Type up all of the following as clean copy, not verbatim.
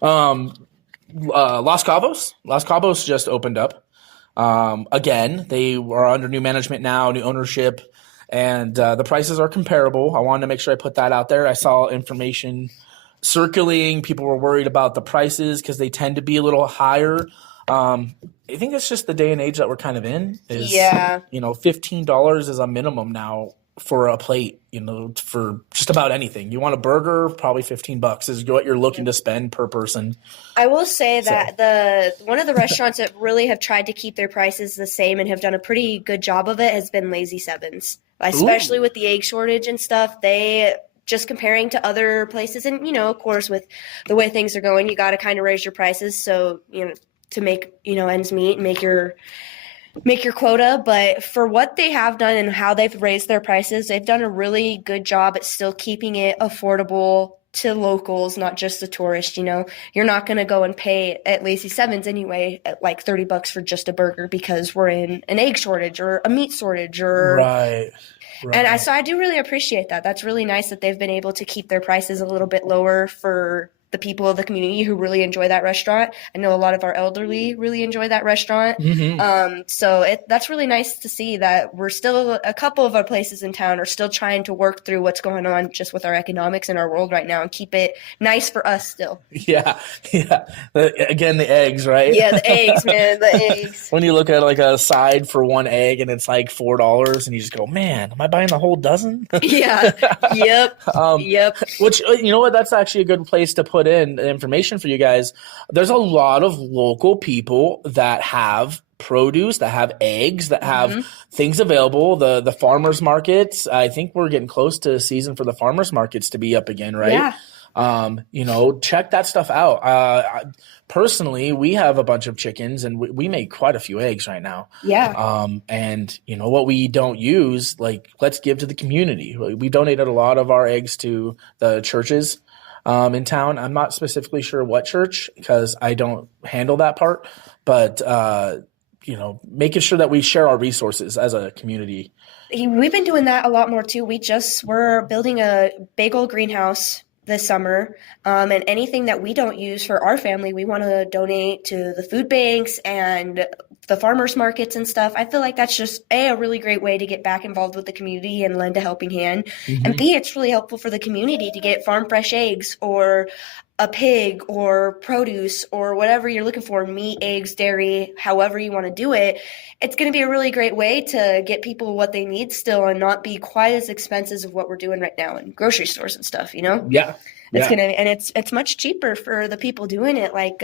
Los Cabos. Los Cabos just opened up. Again, they are under new management now, new ownership, and the prices are comparable. I wanted to make sure I put that out there. I saw information circulating. People were worried about the prices because they tend to be a little higher. I think it's just the day and age that we're kind of in. Yeah. $15 is a minimum now for a plate. For just about anything. You want a burger, probably $15 is what you're looking to spend per person. I will say that one of the restaurants that really have tried to keep their prices the same and have done a pretty good job of it has been Lazy Sevens, especially with the egg shortage and stuff. They just comparing to other places, and of course, with the way things are going, you got to kind of raise your prices so to make ends meet and make your quota. But for what they have done and how they've raised their prices, they've done a really good job at still keeping it affordable to locals, not just the tourists. You're not going to go and pay at Lazy Sevens anyway at like $30 for just a burger because we're in an egg shortage or a meat shortage or right. And I do really appreciate that. That's really nice that they've been able to keep their prices a little bit lower for the people of the community who really enjoy that restaurant. I know a lot of our elderly really enjoy that restaurant. Mm-hmm. So that's really nice to see that we're still, a couple of our places in town are still trying to work through what's going on just with our economics in our world right now and keep it nice for us still. Yeah. Again, the eggs, right? Yeah, the eggs, man, the eggs. When you look at like a side for one egg and it's like $4 and you just go, man, am I buying the whole dozen? Yeah. Yep. Yep. Which, you know what, that's actually a good place to put in information for you guys. There's a lot of local people that have produce, that have eggs, that have things available. The farmers markets, I think we're getting close to season for the farmers markets to be up again, right? Yeah. Check that stuff out. Personally, we have a bunch of chickens and we make quite a few eggs right now. Yeah. And what we don't use, like, let's give to the community. We donated a lot of our eggs to the churches in town. I'm not specifically sure what church because I don't handle that part, but making sure that we share our resources as a community. We've been doing that a lot more too. We're building a big old greenhouse this summer, and anything that we don't use for our family, we want to donate to the food banks and the farmers markets and stuff. I feel like that's just a really great way to get back involved with the community and lend a helping hand. And B, it's really helpful for the community to get farm fresh eggs or a pig or produce or whatever you're looking for, meat, eggs, dairy, however you want to do it. It's going to be a really great way to get people what they need still and not be quite as expensive as what we're doing right now in grocery stores and stuff, Yeah. It's much cheaper for the people doing it. Like,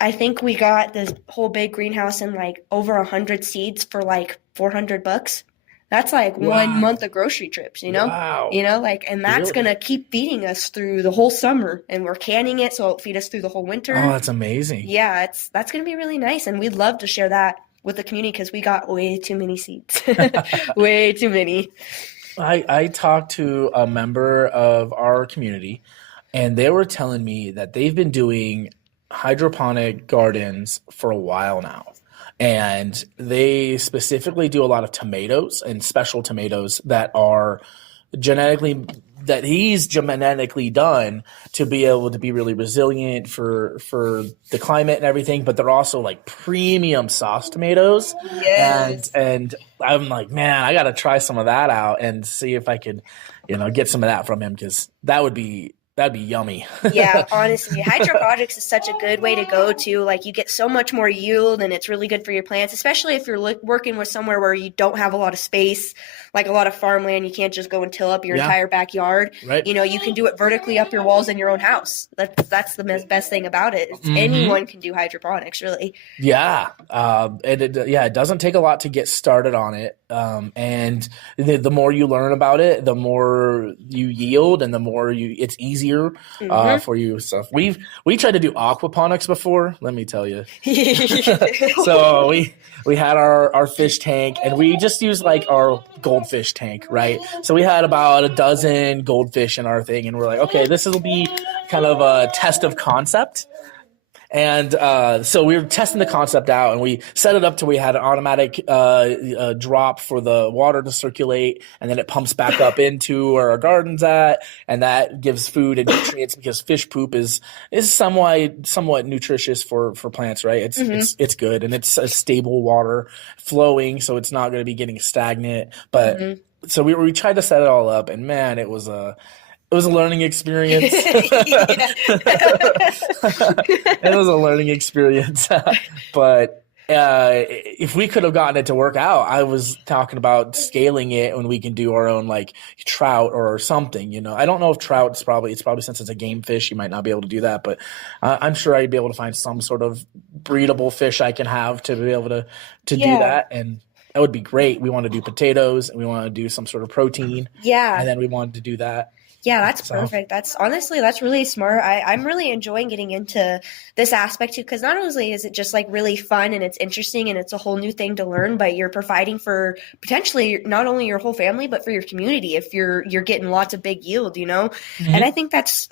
I think we got this whole big greenhouse and like over 100 seeds for like $400. That's like 1 month of grocery trips, Wow. And that's going to keep feeding us through the whole summer, and we're canning it so it'll feed us through the whole winter. Oh, that's amazing. Yeah, that's going to be really nice. And we'd love to share that with the community because we got way too many seeds, way too many. I talked to a member of our community and they were telling me that they've been doing hydroponic gardens for a while now. And they specifically do a lot of tomatoes and special tomatoes that he's genetically done to be able to be really resilient for the climate and everything, but they're also like premium sauce tomatoes. Yes. And I'm like, man, I got to try some of that out and see if I could, get some of that from him because that'd be yummy. Yeah, honestly, hydroponics is such a good way to go to. Like, you get so much more yield, and it's really good for your plants, especially if you're working with somewhere where you don't have a lot of space, like a lot of farmland. You can't just go and till up your entire backyard. Right. You can do it vertically up your walls in your own house. That's the best thing about it. Anyone can do hydroponics, really. Yeah. It doesn't take a lot to get started on it. And the more you learn about it, the more you yield and the more it's easier for you. So we tried to do aquaponics before, let me tell you. So we had our fish tank and we just used like our goldfish tank, right? So we had about a dozen goldfish in our thing and we're like, okay, this will be kind of a test of concept. And so we were testing the concept out, and we set it up to we had an automatic drop for the water to circulate, and then it pumps back up into where our garden's at, and that gives food and nutrients because fish poop is somewhat nutritious for plants, right? It's good, and it's a stable water flowing, so it's not going to be getting stagnant. But so we tried to set it all up, and man, it was a learning experience. It was a learning experience. But if we could have gotten it to work out, I was talking about scaling it when we can do our own like trout or something, you know. I don't know if trout's probably since it's a game fish, you might not be able to do that, but I'm sure I'd be able to find some sort of breedable fish I can have to be able to do that. And that would be great. We want to do potatoes, and we want to do some sort of protein. Yeah. And then we wanted to do that. Yeah, that's perfect. That's really smart. I'm really enjoying getting into this aspect too, because not only is it just like really fun and it's interesting and it's a whole new thing to learn, but you're providing for potentially not only your whole family but for your community if you're getting lots of big yield, you know. And I think that's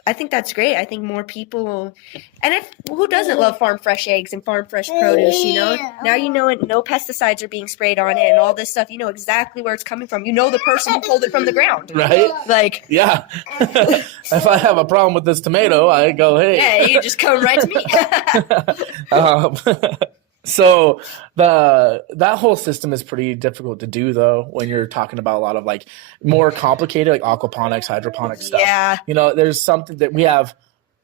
great. I think more people, and who doesn't love farm fresh eggs and farm fresh produce, you know? Now you know it. No pesticides are being sprayed on it and all this stuff. You know exactly where it's coming from. You know the person who pulled it from the ground, right? Like, yeah. If I have a problem with this tomato, I go, hey. Yeah, you just come right to me. So that whole system is pretty difficult to do, though, when you're talking about a lot of like more complicated, like aquaponics, hydroponics stuff. Yeah. You know, there's something that we have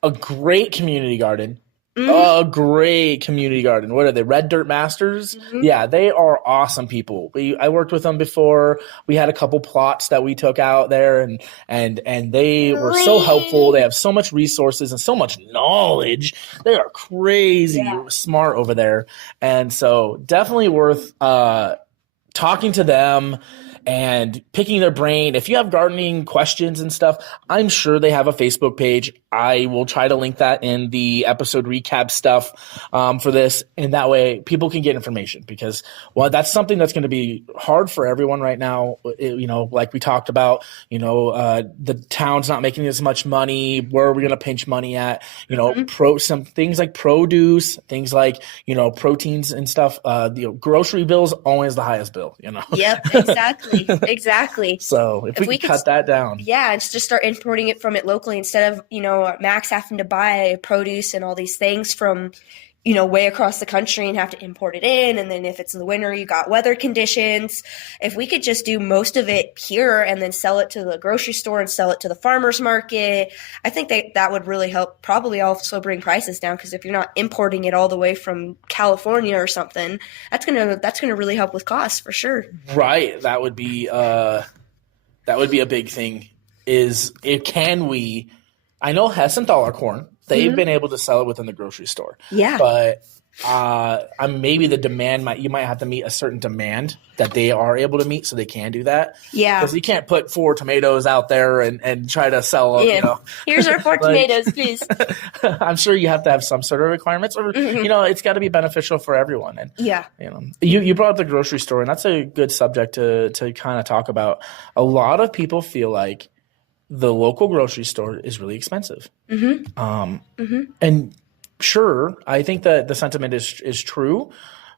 a great community garden. A great community garden. What are they? Red Dirt Masters? Yeah, they are awesome people. I worked with them before. We had a couple plots that we took out there, and they were so helpful. They have so much resources and so much knowledge. They are crazy smart over there. And so definitely worth talking to them and picking their brain. If you have gardening questions and stuff, I'm sure they have a Facebook page. I will try to link that in the episode recap stuff for this. And that way people can get information, because that's something that's going to be hard for everyone right now. You know, like we talked about, you know, the town's not making as much money. Where are we going to pinch money at? You know, some things like produce, things like, you know, proteins and stuff. Grocery bill's always the highest bill, you know? Yep, exactly. Exactly. So if we could cut that down. Yeah, and just start importing it from it locally instead of, you know, Max having to buy produce and all these things from, you know, way across the country and have to import it in. And then if it's the winter, you got weather conditions. If we could just do most of it here and then sell it to the grocery store and sell it to the farmer's market, I think that would really help, probably also bring prices down, because if you're not importing it all the way from California or something, that's gonna really help with costs for sure. Right. That would be a big thing. I know Hessenthaler corn, they've been able to sell it within the grocery store. Yeah. But maybe the demand you might have to meet a certain demand that they are able to meet, so they can do that. Yeah. Because you can't put 4 tomatoes out there and try to sell them, you know. Here's our 4 tomatoes, please. I'm sure you have to have some sort of requirements, or you know, it's got to be beneficial for everyone. And you know, you brought up the grocery store, and that's a good subject to kind of talk about. A lot of people feel like the local grocery store is really expensive. And sure, I think that the sentiment is true,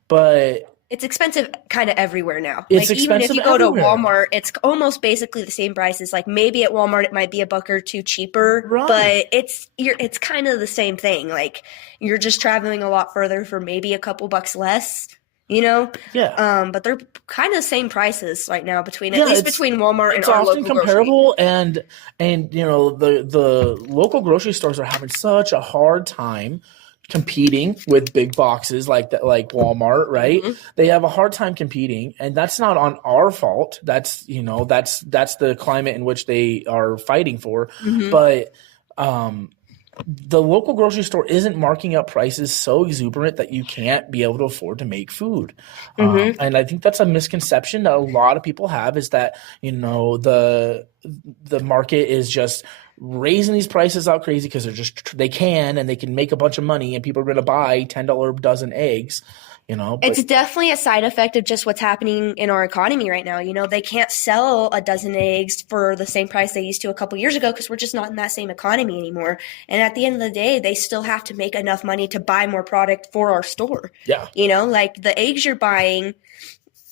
but it's expensive kind of everywhere now. It's like even if you go everywhere. to Walmart, it's almost basically the same prices. Like maybe at Walmart it might be $1 or $2 cheaper, but it's kind of the same thing. Like you're just traveling a lot further for maybe a couple bucks less. You know, but they're kind of the same prices right now between Walmart and our local grocery. It's often comparable, and you know the local grocery stores are having such a hard time competing with big boxes like Walmart, right? They have a hard time competing, and that's not on our fault. That's that's the climate in which they are fighting for, but. The local grocery store isn't marking up prices so exuberant that you can't be able to afford to make food. And I think that's a misconception that a lot of people have, is that, you know, the market is just raising these prices out crazy because they can and they can make a bunch of money and people are going to buy $10 dozen eggs. It's definitely a side effect of just what's happening in our economy right now. They can't sell a dozen eggs for the same price they used to a couple years ago because we're just not in that same economy anymore. And at the end of the day, they still have to make enough money to buy more product for our store. Yeah. Like the eggs you're buying,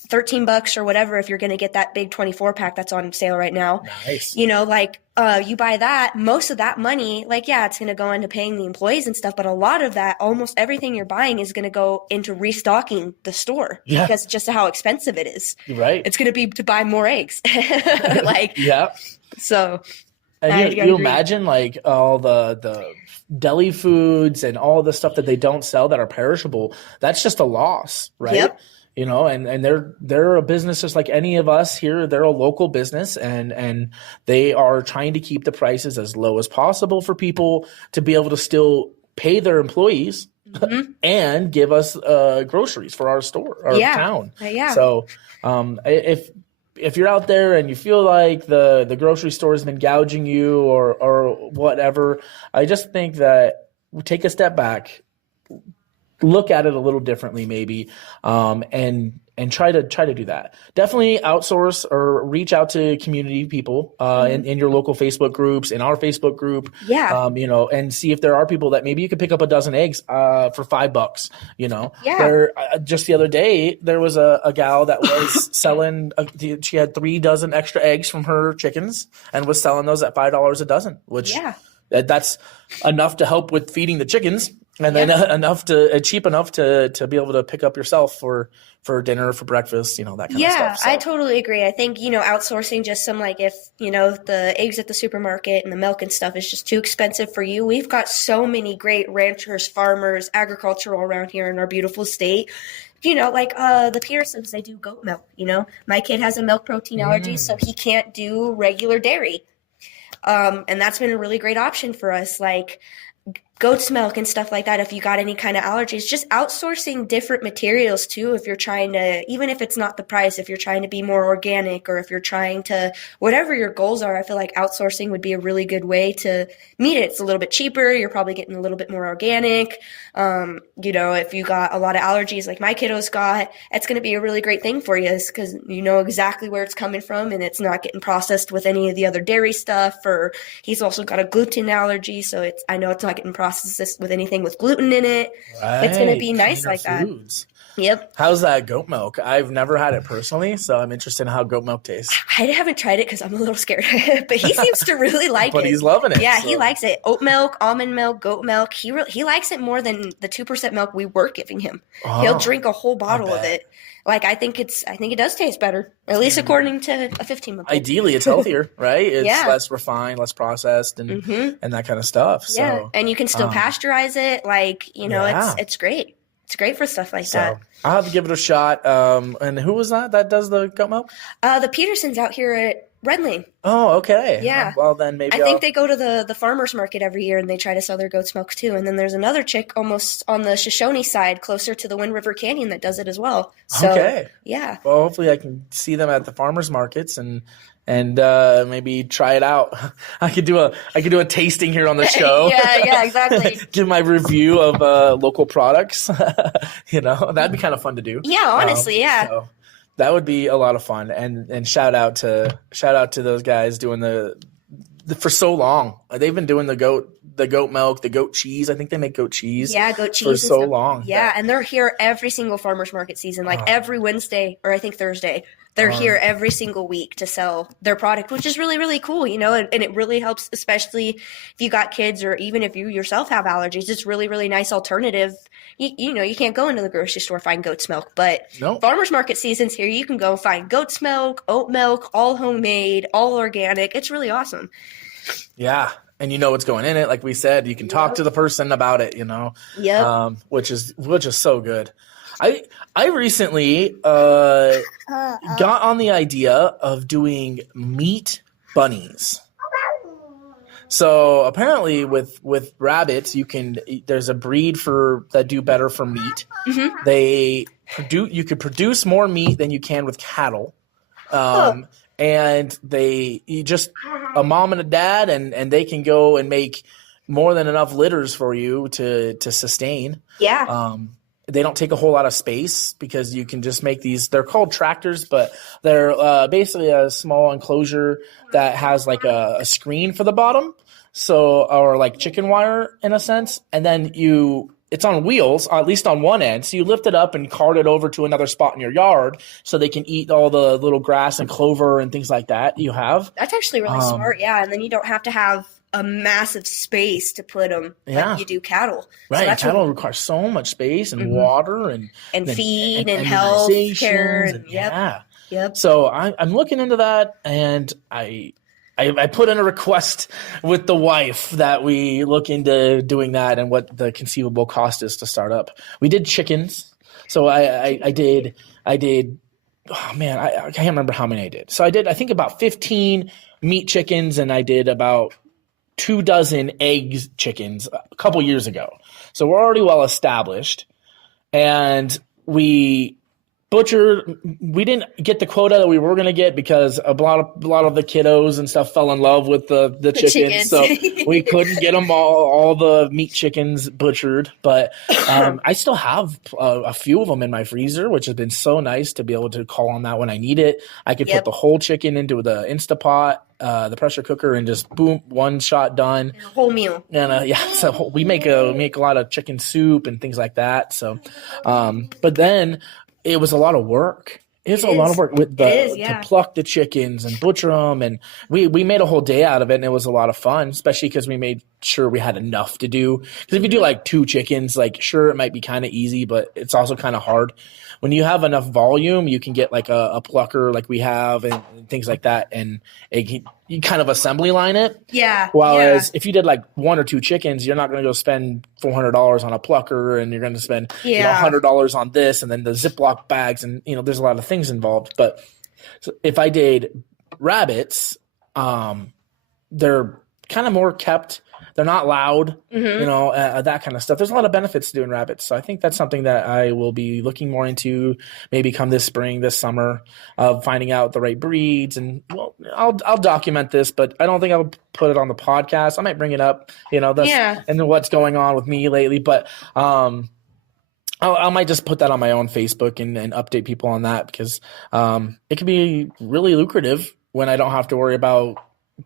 $13 or whatever, if you're going to get that big 24 pack that's on sale right now. Nice. You buy that, most of that money, it's going to go into paying the employees and stuff, but a lot of that, almost everything you're buying is going to go into restocking the store because just how expensive it is. Right. It's going to be to buy more eggs. Yeah. So. And you imagine all the deli foods and all the stuff that they don't sell that are perishable. That's just a loss, right? Yep. And they're a business just like any of us here. They're a local business and they are trying to keep the prices as low as possible for people to be able to still pay their employees and give us groceries for our store, our town. Yeah. So if you're out there and you feel like the grocery store has been gouging you or whatever, I just think that we take a step back, look at it a little differently maybe, and try to do that. Definitely outsource or reach out to community people in your local Facebook groups, in our Facebook group. Yeah. And see if there are people that maybe you could pick up a dozen eggs for $5. Yeah. Just the other day there was a gal that was selling. She had 3 dozen extra eggs from her chickens and was selling those at $5 a dozen, which that's enough to help with feeding the chickens. And then cheap enough to be able to pick up yourself for dinner, for breakfast, that kind of stuff. Yeah, So. I totally agree. I think, outsourcing just some if, the eggs at the supermarket and the milk and stuff is just too expensive for you. We've got so many great ranchers, farmers, agricultural around here in our beautiful state. The Pearsons, they do goat milk, My kid has a milk protein allergy, so he can't do regular dairy. And that's been a really great option for us. Goat's milk and stuff like that, if you got any kind of allergies, just outsourcing different materials too. If you're trying to, even if it's not the price, if you're trying to be more organic or if you're trying to, whatever your goals are, I feel like outsourcing would be a really good way to meet it. It's a little bit cheaper. You're probably getting a little bit more organic. If you got a lot of allergies like my kiddos got, it's going to be a really great thing for you because you know exactly where it's coming from and it's not getting processed with any of the other dairy stuff. Or he's also got a gluten allergy, so I know it's not getting processed with anything with gluten in it. Right. It's going to be nice like foods. That. Yep. How's that goat milk? I've never had it personally, so I'm interested in how goat milk tastes. I haven't tried it because I'm a little scared, but he seems to really like it. But he's loving it. Yeah, so. He likes it. Oat milk, almond milk, goat milk. He likes it more than the 2% milk we were giving him. Oh, he'll drink a whole bottle of it. I think it does taste better, at least according to a 15-month-old. Ideally, it's healthier, right? It's less refined, less processed, and that kind of stuff. So. Yeah, and you can still pasteurize it. It's great. It's great for stuff like that. I'll have to give it a shot. And who was that does the goat milk? The Petersons out here at Red Lane. Oh, okay. Yeah. Well, then maybe I think they go to the farmer's market every year and they try to sell their goat's milk too. And then there's another chick almost on the Shoshone side, closer to the Wind River Canyon, that does it as well. So, okay. Yeah. Well, hopefully I can see them at the farmers markets and maybe try it out. I could do a tasting here on the show. yeah, exactly. Give my review of local products. That'd be kind of fun to do. Yeah, honestly, yeah. So that would be a lot of fun. And shout out to those guys doing the for so long. They've been doing the goat milk, the goat cheese. I think they make goat cheese. Yeah, goat cheese for so long. Yeah, and they're here every single farmers market season, every Wednesday or I think Thursday. They're here every single week to sell their product, which is really, really cool, and it really helps, especially if you got kids or even if you yourself have allergies. It's really, really nice alternative. You can't go into the grocery store find goat's milk, but farmers market season's here. You can go find goat's milk, oat milk, all homemade, all organic. It's really awesome. Yeah. And you know what's going in it. Like we said, you can talk to the person about it, Yep. Which is so good. I recently got on the idea of doing meat bunnies. So apparently with rabbits, there's a breed that do better for meat. Mm-hmm. You could produce more meat than you can with cattle. And and just a mom and a dad, and they can go and make more than enough litters for you to sustain. Yeah. They don't take a whole lot of space because you can just make these. They're called tractors, but they're basically a small enclosure that has like a screen for the bottom, or like chicken wire in a sense, and then it's on wheels, at least on one end. So you lift it up and cart it over to another spot in your yard so they can eat all the little grass and clover and things like that you have. That's actually really smart, yeah. And then you don't have to have a massive space to put them like you do cattle. Right, so cattle require so much space and water and feed and health care. And, Yep. So I'm looking into that, and I put in a request with the wife that we look into doing that and what the conceivable cost is to start up. We did chickens. So I did, oh man, I can't remember how many I did. So I think about 15 meat chickens, and I did about 24 eggs chickens a couple years ago. So we're already well established, and we didn't get the quota that we were going to get because a lot of the kiddos and stuff fell in love with the chickens. So we couldn't get them all the meat chickens butchered. But I still have a few of them in my freezer, which has been so nice to be able to call on that when I need it. I could put the whole chicken into the Instapot, the pressure cooker, and just boom, one shot done. And a whole meal. And so we make a lot of chicken soup and things like that. So, but then it was a lot of work. It's a lot of work to pluck the chickens and butcher them, and we made a whole day out of it, and it was a lot of fun, especially because we made sure we had enough to do. Because if you do like 2 chickens, like sure it might be kind of easy, but it's also kind of hard. When you have enough volume, you can get like a plucker like we have and things like that, and you kind of assembly line it. Yeah. Whereas if you did like 1 or 2 chickens, you're not going to go spend $400 on a plucker, and you're going to spend $100 on this, and then the Ziploc bags, and there's a lot of things involved. But if I did rabbits, they're kind of more kept. They're not loud, that kind of stuff. There's a lot of benefits to doing rabbits. So I think that's something that I will be looking more into maybe come this spring, this summer, of finding out the right breeds. And I'll document this, but I don't think I'll put it on the podcast. I might bring it up, and what's going on with me lately. But I might just put that on my own Facebook and update people on that, because it can be really lucrative when I don't have to worry about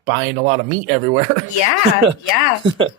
buying a lot of meat everywhere. Yeah.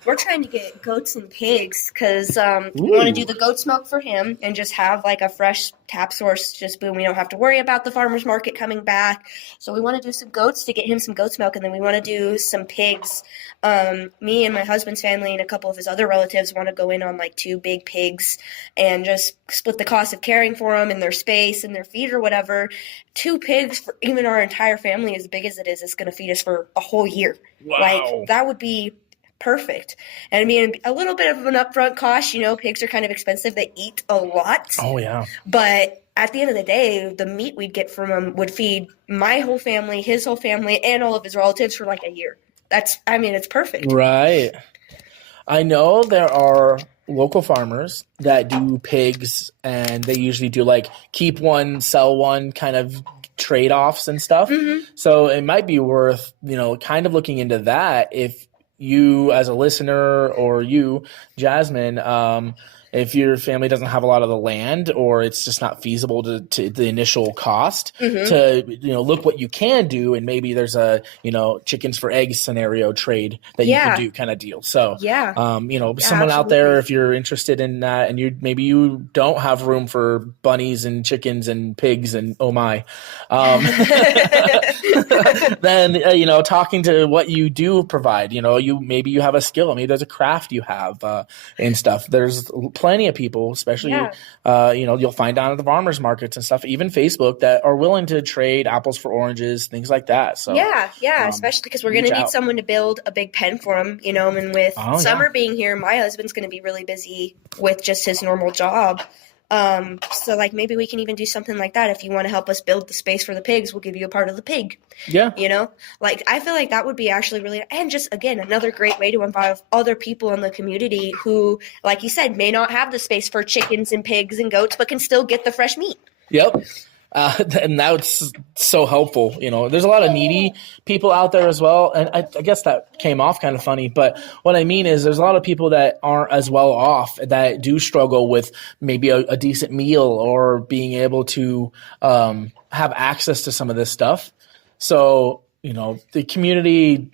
We're trying to get goats and pigs because we want to do the goat's milk for him and just have like a fresh tap source. Just boom, we don't have to worry about the farmer's market coming back. So we want to do some goats to get him some goat's milk, and then we want to do some pigs. Me and my husband's family and a couple of his other relatives want to go in on like 2 big pigs and just split the cost of caring for them and their space and their feed or whatever. 2 pigs for even our entire family, as big as it is going to feed us for a whole year. Wow. Like that would be perfect. And I mean, a little bit of an upfront cost, pigs are kind of expensive. They eat a lot. Oh yeah. But at the end of the day, the meat we'd get from them would feed my whole family, his whole family, and all of his relatives for like a year. It's perfect. Right. I know there are local farmers that do pigs, and they usually do like keep one, sell one kind of trade-offs and stuff. Mm-hmm. So it might be worth, kind of looking into that if you as a listener, or you, Jasmine, if your family doesn't have a lot of the land, or it's just not feasible to the initial cost, to look what you can do, and maybe there's a chickens for eggs scenario trade that you can do kind of deal. So someone out there, if you're interested in that, and you don't have room for bunnies and chickens and pigs and oh my, then talking to what you do provide, maybe you have a skill, maybe there's a craft you have and stuff. There's plenty of people, especially you'll find down at the farmers markets and stuff, even Facebook, that are willing to trade apples for oranges, things like that. So especially because we're going to need someone to build a big pen for him, and with summer being here, my husband's going to be really busy with just his normal job. So like maybe we can even do something like that. If you want to help us build the space for the pigs, we'll give you a part of the pig. Yeah. Like I feel like that would be actually really, and just again, another great way to involve other people in the community who, like you said, may not have the space for chickens and pigs and goats, but can still get the fresh meat. Yep. And that's so helpful. There's a lot of needy people out there as well. And I guess that came off kind of funny, but what I mean is there's a lot of people that aren't as well off that do struggle with maybe a decent meal or being able to have access to some of this stuff. So, the community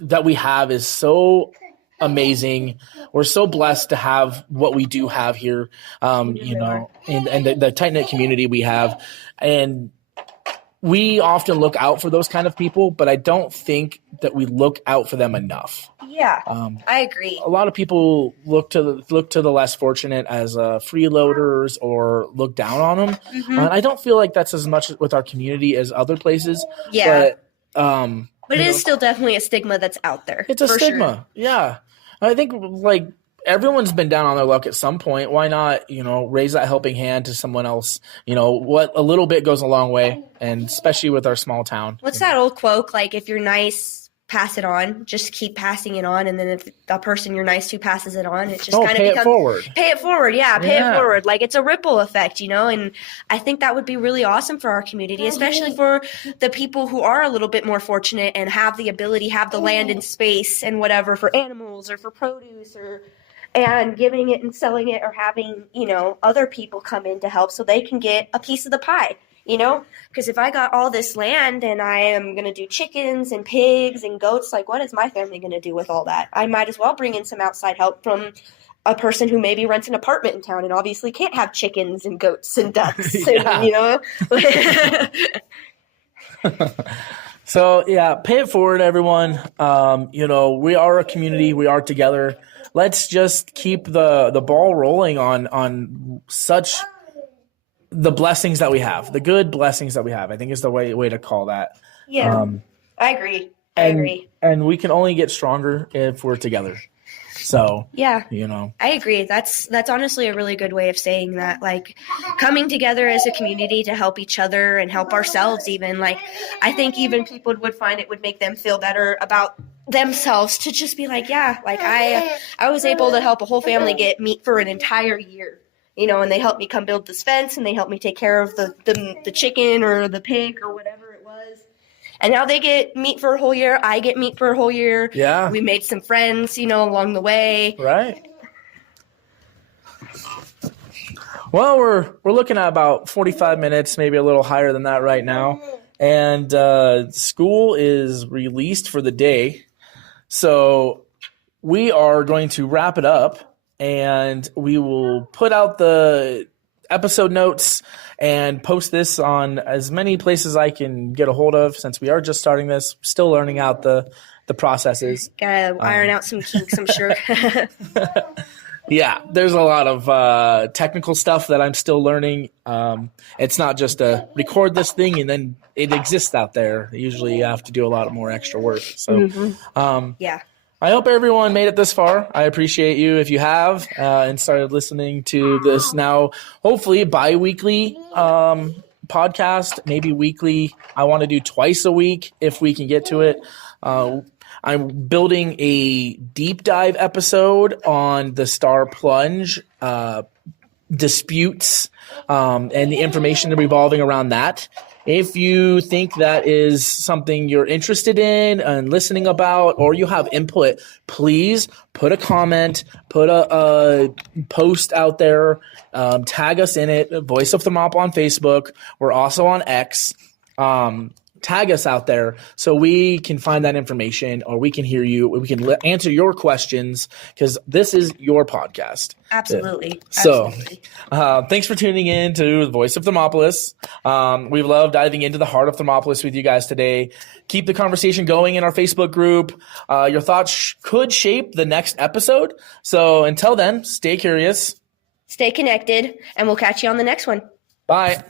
that we have is so amazing. We're so blessed to have what we do have here, and the tight-knit community we have. And we often look out for those kind of people, but I don't think that we look out for them enough. Yeah, I agree. A lot of people look to the less fortunate as freeloaders or look down on them. Mm-hmm. I don't feel like that's as much with our community as other places. Yeah. But it is still definitely a stigma that's out there. It's a stigma. Sure. Yeah. I think everyone's been down on their luck at some point. Why not, raise that helping hand to someone else? What a little bit goes a long way, and especially with our small town. What's that old quote? If you're nice, pass it on. Just keep passing it on, and then if the person you're nice to passes it on, it just kind of becomes it forward. Pay it forward, yeah, pay it forward. It's a ripple effect, and I think that would be really awesome for our community, especially for the people who are a little bit more fortunate and have the ability, have the land and space and whatever for animals or for produce and giving it and selling it, or having, other people come in to help so they can get a piece of the pie. Because if I got all this land and I am going to do chickens and pigs and goats, what is my family going to do with all that? I might as well bring in some outside help from a person who maybe rents an apartment in town and obviously can't have chickens and goats and ducks. Yeah. So, yeah, pay it forward, everyone. We are a community. We are together. Let's just keep the ball rolling on such the blessings that we have, the good blessings that we have, I think is the way to call that. Yeah, I agree. I agree. And we can only get stronger if we're together. So, yeah, I agree. That's honestly a really good way of saying that, coming together as a community to help each other and help ourselves even. I think even people would find it would make them feel better about themselves to just be I was able to help a whole family get meat for an entire year. And they helped me come build this fence, and they helped me take care of the chicken or the pig or whatever it was. And now they get meat for a whole year. I get meat for a whole year. Yeah. We made some friends, along the way. Right. Well, we're looking at about 45 minutes, maybe a little higher than that right now. And school is released for the day. So we are going to wrap it up. And we will put out the episode notes and post this on as many places I can get a hold of, since we are just starting this, still learning out the processes. Gotta iron out some kinks, I'm sure. Yeah, there's a lot of technical stuff that I'm still learning. It's not just a record this thing and then it exists out there. Usually you have to do a lot more extra work. So, yeah. I hope everyone made it this far. I appreciate you if you have and started listening to this now, hopefully bi-weekly podcast, maybe weekly. I want to do twice a week if we can get to it. I'm building a deep dive episode on the Star Plunge disputes and the information revolving around that. If you think that is something you're interested in and listening about, or you have input, please put a comment, put a post out there, tag us in it, Voice of Thermopolis on Facebook. We're also on X. Tag us out there so we can find that information, or we can hear you. We can answer your questions, because this is your podcast. Absolutely. So, thanks for tuning in to the Voice of Thermopolis. We've loved diving into the heart of Thermopolis with you guys today. Keep the conversation going in our Facebook group. Your thoughts could shape the next episode. So until then, stay curious, stay connected, and we'll catch you on the next one. Bye.